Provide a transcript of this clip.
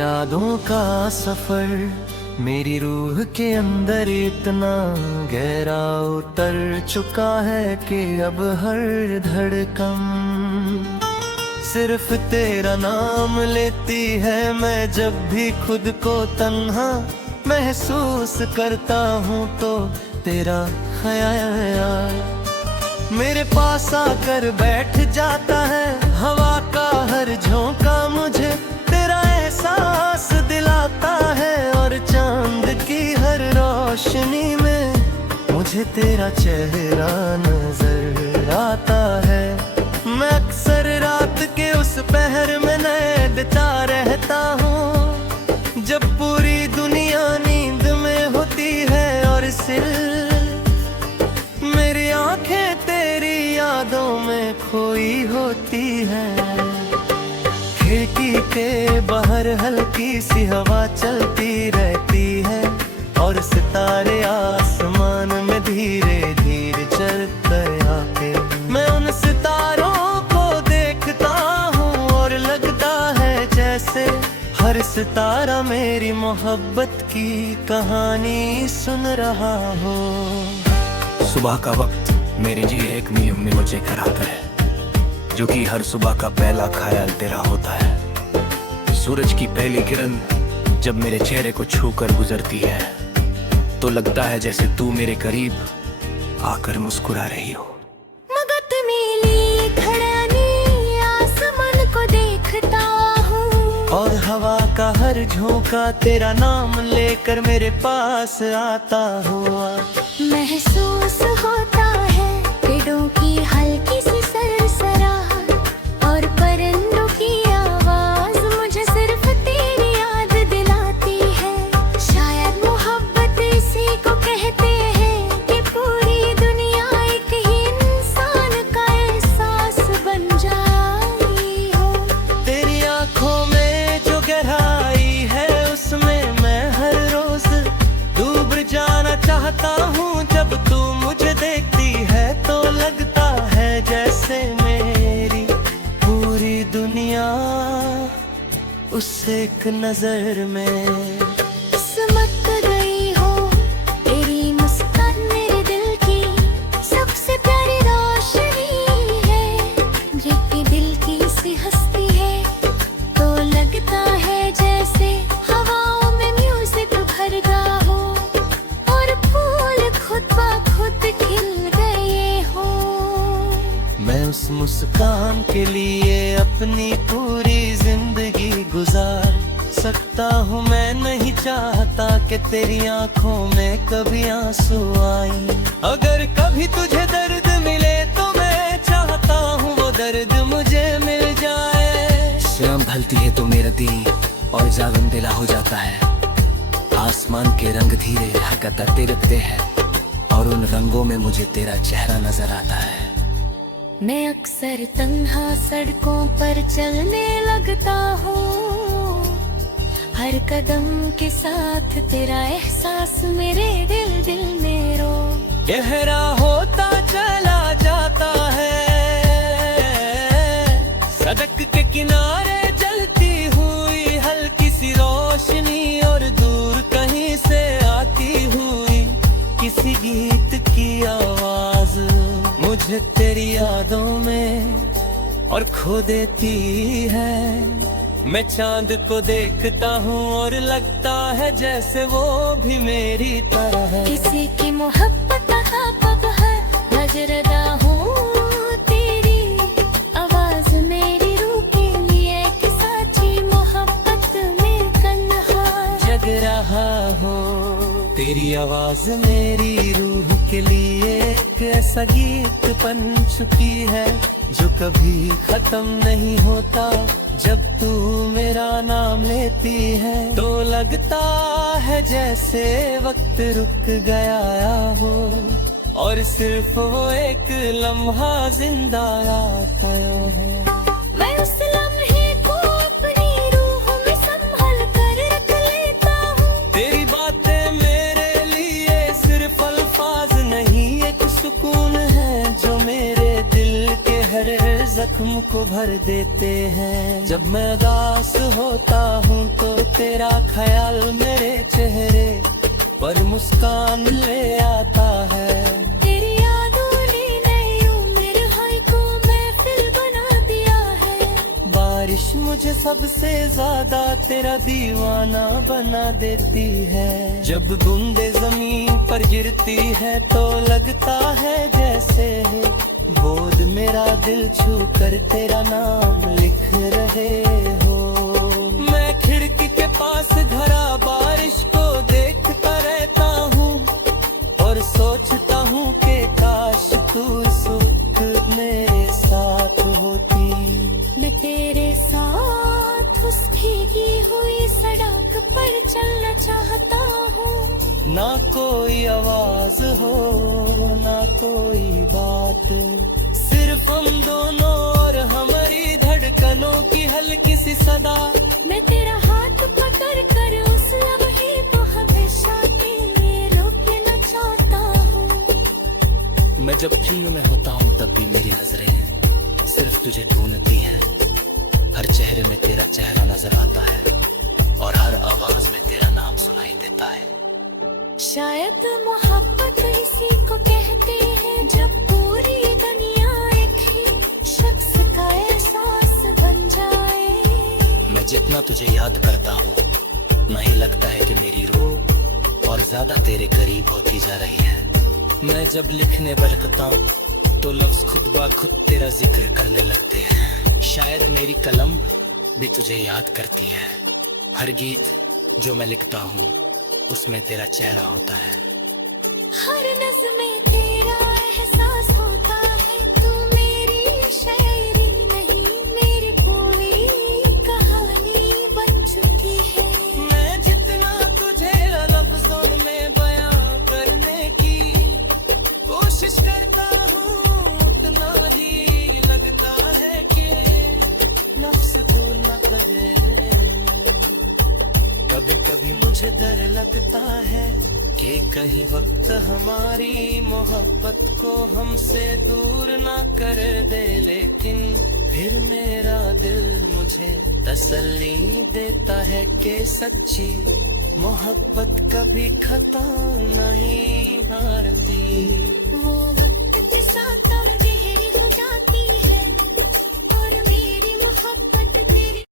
यादों का सफर मेरी रूह के अंदर इतना गहरा उतर चुका है कि अब हर धड़कन सिर्फ तेरा नाम लेती है। मैं जब भी खुद को तन्हा महसूस करता हूँ तो तेरा ख्याल मेरे पास आकर बैठ जाता है। हवा का हर झोंका मुझे तेरा एहसास दिलाता है और चांद की हर रोशनी में मुझे तेरा चेहरा नजर आता है। मैं अक्सर रात के उस पहर में नैडता रहता हूँ जब पूरी दुनिया नींद में होती है और सिर्फ मेरी आंखें तेरी यादों में खोई होती हैं। खिड़की के बाहर हल्की सी हवा चलती रहती है और सितारे आसमान में धीरे धीरे चलते आके मैं उन सितारों को देखता हूँ और लगता है जैसे हर सितारा मेरी मोहब्बत की कहानी सुन रहा हो। सुबह का वक्त मेरे जी एक नियम ने मुझे कराता है, जो कि हर सुबह का पहला ख्याल तेरा होता है। सूरज की पहली किरण जब मेरे चेहरे को छूकर गुजरती है तो लगता है जैसे तू मेरे करीब आकर मुस्कुरा रही हो। मगत मेली खड़ानी आसमान को देखता हूँ और हवा का हर झोंका तेरा नाम लेकर मेरे पास आता हुआ महसूस होता है पेड़ों की हल्की सी सरसराहट और परिंदों की आवाज मुझे सिर्फ तेरी याद दिलाती है। शायद मोहब्बत इसी को कहते हैं कि पूरी दुनिया एक ही इंसान का एहसास बन जाई हो। तेरी आंखों में जो गहराई है उसमें मैं हर रोज डूब जाना चाहता हूँ। जब तू मुझे देखती है तो लगता है जैसे मेरी पूरी दुनिया उस एक नजर में सिमट गई हो। तेरी मुस्कान मेरे दिल की सबसे प्यारी रोशनी है। ये दिल की सी हस्ती है तो लगता है जैसे हवाओं में म्यूजिक भर गया हो और फूल खुद ब खुद खिल गए हो। मैं उस मुस्कान के लिए अपनी पूरी जिंदगी गुजार सकता हूँ। मैं नहीं चाहता कि तेरी आंखों में कभी आंसू आए। अगर कभी तुझे दर्द मिले तो मैं चाहता हूँ वो दर्द मुझे मिल जाए। शाम ढलती है तो मेरा दिल और जावन दिला हो जाता है। आसमान के रंग धीरे हरकत तिरकते हैं और उन रंगों में मुझे तेरा चेहरा नजर आता है। मैं अक्सर तन्हा सड़कों पर चलने लगता हूँ। हर कदम के साथ तेरा एहसास मेरे दिल में रो गहरा होता चला जाता है। सड़क के किनारे जलती हुई हल्की सी रोशनी और दूर कहीं से आती हुई किसी गीत की आवाज मुझे तेरी यादों में और खो देती है। मैं चांद को देखता हूँ और लगता है जैसे वो भी मेरी तरह है। किसी की मोहब्बत का पग है नजरदा हूँ तेरी आवाज मेरी रूह के लिए एक साची मोहब्बत में कन्हा जग रहा हो। तेरी आवाज मेरी रूह के लिए एक ऐसा गीत बन चुकी है जो कभी खत्म नहीं होता। जब तू मेरा नाम लेती है तो लगता है जैसे वक्त रुक गया हो और सिर्फ वो एक लम्हा जिंदा आता है। मैं उस लम्हे को अपनी रूह में संभल कर रख लेता हूँ। तेरी बातें मेरे लिए सिर्फ अल्फाज नहीं एक सुकून है जो मेरे दिल के हर जख्म जख्म को भर देते हैं। जब मैं उदास होता हूँ तो तेरा ख्याल मेरे चेहरे पर मुस्कान ले आता है। तेरी यादों ने नई उम्र हाय को महफिल बना दिया है। बारिश मुझे सबसे ज्यादा तेरा दीवाना बना देती है। जब बूंदे जमीन पर गिरती है तो लगता है जैसे बोझ मेरा दिल छू कर तेरा नाम लिख रहे हो। मैं खिड़की के पास खड़ा बारिश को देखता रहता हूँ और सोचता हूँ कि काश तू इस वक्त मेरे साथ होती। मैं तेरे साथ उस भीगी हुई सड़क पर चलना चाहता हूँ। ना कोई आवाज हो ना कोई बात, सिर्फ हम दोनों और हमारी धड़कनों की हल्की सी सदा। मैं तेरा हाथ पकड़ कर उस लम्हे को हमेशा के लिए रोकना चाहता हूँ। मैं जब फिल्म में होता हूँ तब भी मेरी नजरें सिर्फ तुझे ढूंढती हैं। हर चेहरे में तेरा चेहरा नजर आता है और हर आवाज में तेरा नाम सुनाई देता है। शायद मोहब्बत इसी को कहते हैं जब पूरी दुनिया एक ही शख्स का एहसास बन जाए। मैं जितना तुझे याद करता हूँ नहीं लगता है कि मेरी रूह और ज्यादा तेरे करीब होती जा रही है। मैं जब लिखने बैठता हूँ तो लफ्ज खुद ब खुद तेरा जिक्र करने लगते हैं। शायद मेरी कलम भी तुझे याद करती है। हर गीत जो मैं लिखता हूँ उसमें तेरा चेहरा होता है। हर नज़्म में तेरा एहसास होता है। तू मेरी शायरी नहीं मेरी पूरी कहानी बन चुकी है। मैं जितना तुझे लफ्जों में बयां करने की कोशिश करता हूँ उतना ही लगता है कि नफ्स दूर न करे। कभी कभी मुझे डर लगता है कि कहीं वक्त हमारी मोहब्बत को हमसे दूर ना कर दे, लेकिन फिर मेरा दिल मुझे तसल्ली देता है कि सच्ची मोहब्बत कभी खत्म नहीं हारती। वो